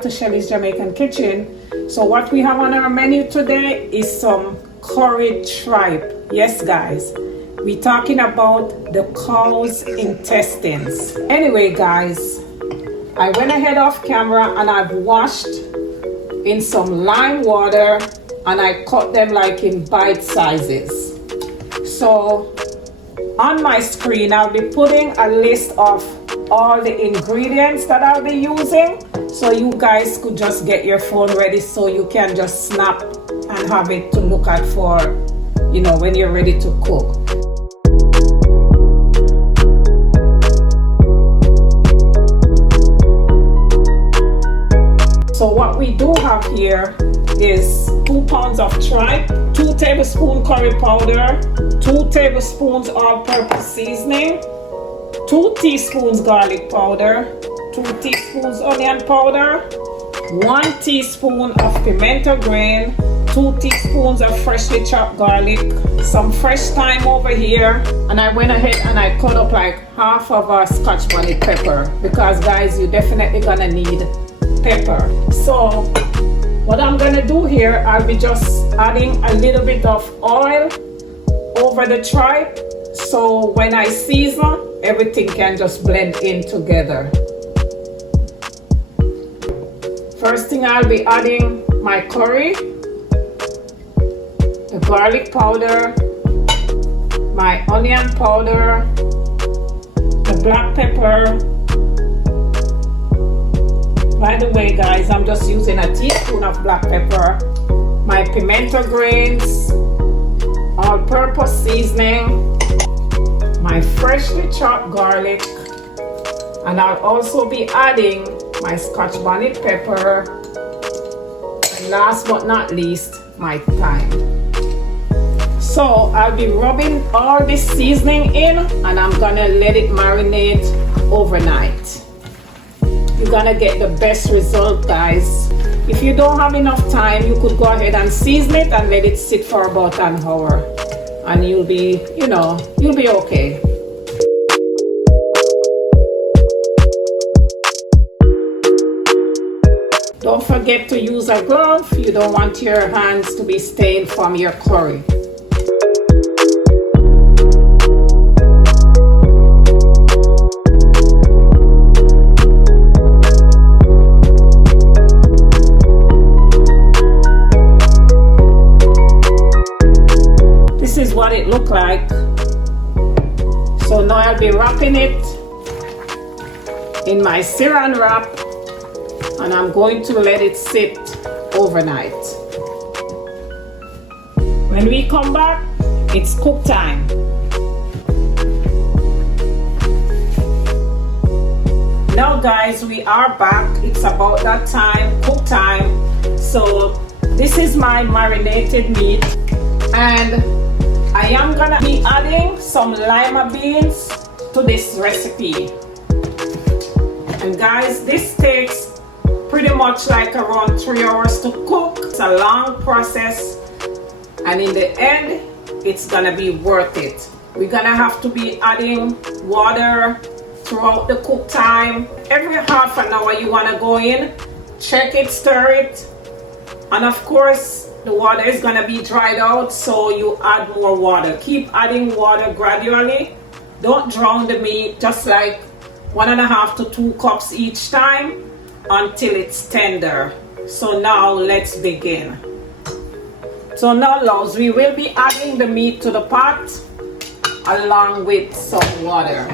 back to Shelly's Jamaican Kitchen. So what we have on our menu today is some curried tripe. Yes guys, we're talking about the cow's intestines. Anyway guys, I went ahead off camera and I've washed in some lime water and I cut them like in bite sizes. So on my screen I'll be putting a list of all the ingredients that I'll be using, so you guys could just get your phone ready so you can just snap and have it to look at for, you know, when you're ready to cook. So what we do have here is 2 pounds of tripe, 2 tablespoons curry powder, 2 tablespoons all-purpose seasoning, 2 teaspoons garlic powder, 2 teaspoons onion powder, 1 teaspoon of pimento grain, 2 teaspoons of freshly chopped garlic, some fresh thyme over here, and I went ahead and I cut up like half of a Scotch bonnet pepper, because guys, you're definitely gonna need pepper. So what I'm gonna do here, I'll be just adding a little bit of oil over the tripe, so when I season, everything can just blend in together. First thing, I'll be adding my curry, the garlic powder, my onion powder, the black pepper. By the way guys, I'm just using a teaspoon of black pepper, my pimento grains, all-purpose seasoning, my freshly chopped garlic, and I'll also be adding my Scotch bonnet pepper, and last but not least, my thyme. So I'll be rubbing all this seasoning in and I'm gonna let it marinate overnight. You're gonna get the best result guys. If you don't have enough time, you could go ahead and season it and let it sit for about an hour, and you'll be, you know, you'll be okay. Don't forget to use a glove. You don't want your hands to be stained from your curry. This is what it looked like. So now I'll be wrapping it in my saran wrap, and I'm going to let it sit overnight. When we come back, it's cook time. Now guys, we are back. It's about that time, cook time. So this is my marinated meat, and I am gonna be adding some lima beans to this recipe. And guys, this takes pretty much like around 3 hours to cook. It's a long process, and in the end, it's gonna be worth it. We're gonna have to be adding water throughout the cook time. Every half an hour you wanna go in, check it, stir it, and of course, the water is gonna be dried out, so you add more water. Keep adding water gradually. Don't drown the meat, just like 1.5 to 2 cups each time, until it's tender. So now let's begin. So now loves, we will be adding the meat to the pot along with some water.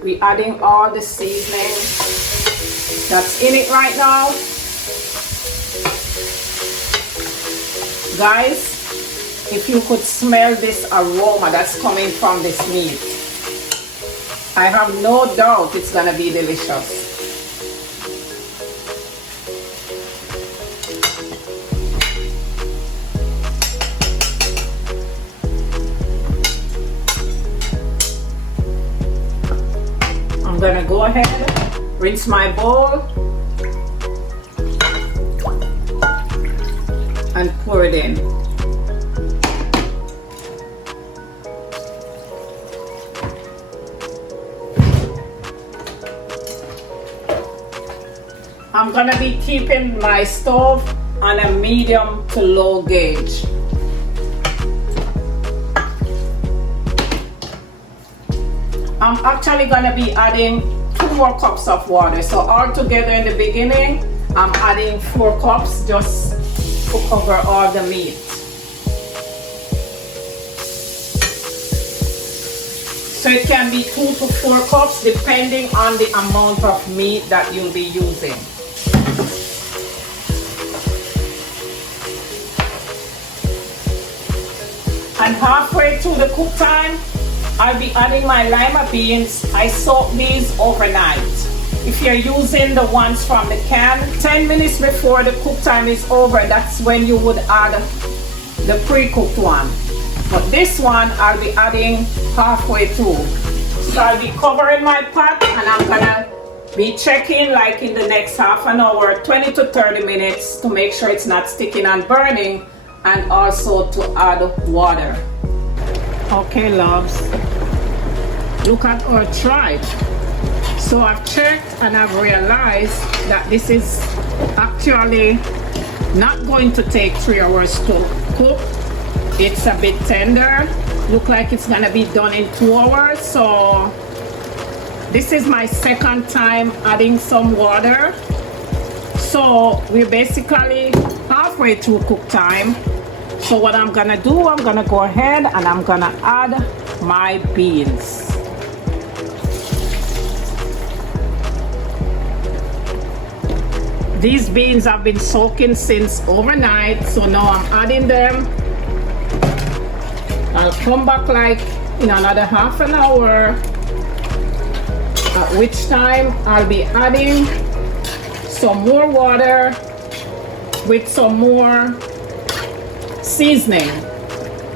We're adding all the seasoning that's in it right now. Guys, if you could smell this aroma that's coming from this meat, I have no doubt it's gonna be delicious. I'm gonna go ahead, rinse my bowl, and pour it in. I'm gonna be keeping my stove on a medium to low gauge. I'm actually gonna be adding 2 more cups of water. So altogether in the beginning, I'm adding 4 cups just to cover all the meat. So it can be 2 to 4 cups depending on the amount of meat that you'll be using. And halfway through the cook time, I'll be adding my lima beans. I soak these overnight. If you're using the ones from the can, 10 minutes before the cook time is over, that's when you would add the pre-cooked one. But this one, I'll be adding halfway through. So I'll be covering my pot and I'm gonna be checking like in the next half an hour, 20 to 30 minutes to make sure it's not sticking and burning, and also to add water. Okay, loves, look at our tripe. So I've checked and I've realized that this is actually not going to take 3 hours to cook. It's a bit tender. Look like it's gonna be done in 2 hours. So this is my second time adding some water. So we're basically halfway through cook time. So what I'm gonna do, I'm gonna go ahead and I'm gonna add my beans. These beans have been soaking since overnight, so now I'm adding them. I'll come back like in another half an hour, at which time I'll be adding some more water with some more seasoning.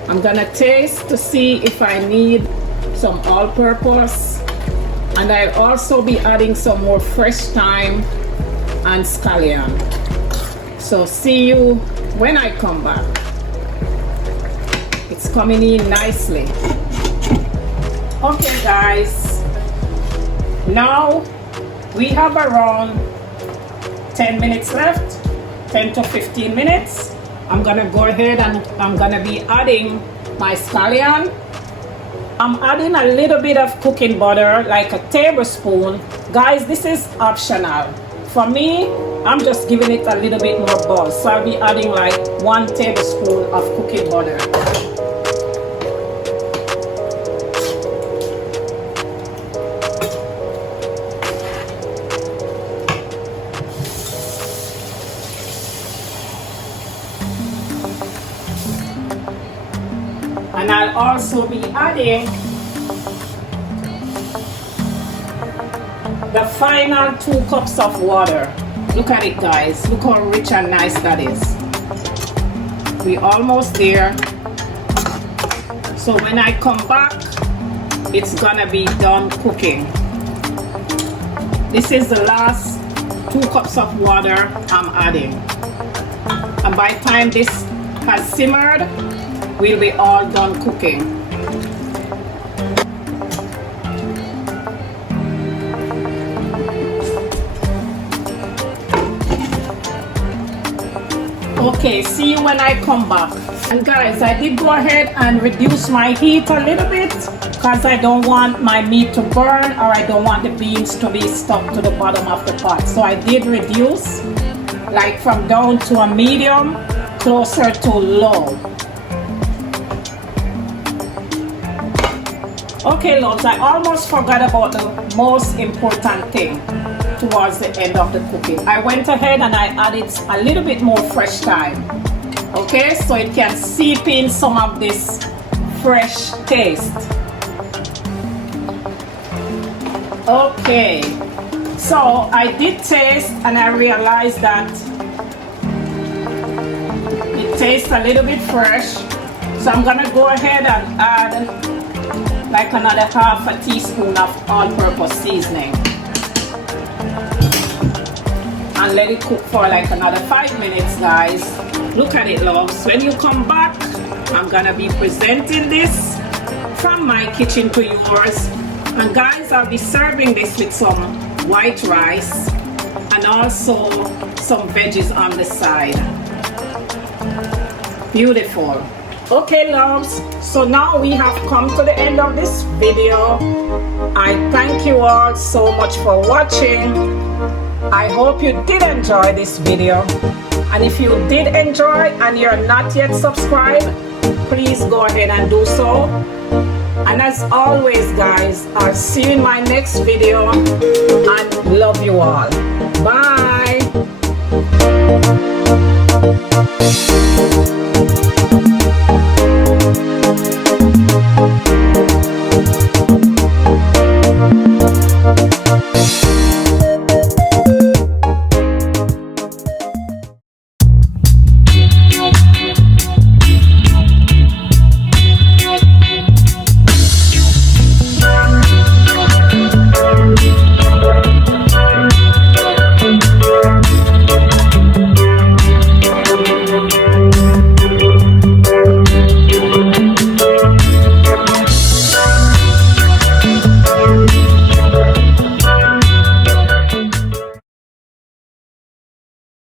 I'm gonna taste to see if I need some all-purpose, and I'll also be adding some more fresh thyme and scallion. So see you when I come back. It's coming in nicely. Okay guys, now we have around 10 minutes left, 10 to 15 minutes. I'm gonna go ahead and I'm gonna be adding my scallion. I'm adding a little bit of cooking butter, like a tablespoon. Guys, this is optional. For me, I'm just giving it a little bit more buzz. So I'll be adding like 1 tablespoon of cooking butter. And I'll also be adding the final 2 cups of water. Look at it guys, look how rich and nice that is. We're almost there. So when I come back, it's gonna be done cooking. This is the last 2 cups of water I'm adding. And by the time this has simmered, we'll be all done cooking. Okay, see you when I come back. And guys, I did go ahead and reduce my heat a little bit because I don't want my meat to burn, or I don't want the beans to be stuck to the bottom of the pot. So I did reduce, like from down to a medium, closer to low. Okay loves, I almost forgot about the most important thing towards the end of the cooking. I went ahead and I added a little bit more fresh thyme. Okay, so it can seep in some of this fresh taste. Okay, so I did taste and I realized that it tastes a little bit fresh. So I'm gonna go ahead and add like another half a teaspoon of all-purpose seasoning. And let it cook for like another 5 minutes, guys. Look at it, loves. When you come back, I'm gonna be presenting this from my kitchen to yours. And guys, I'll be serving this with some white rice. and also some veggies on the side. Beautiful. Okay loves, so now we have come to the end of this video. I thank you all so much for watching. I hope you did enjoy this video, and if you did enjoy and you're not yet subscribed, please go ahead and do so. And as always guys, I'll see you in my next video, and love you all. Bye.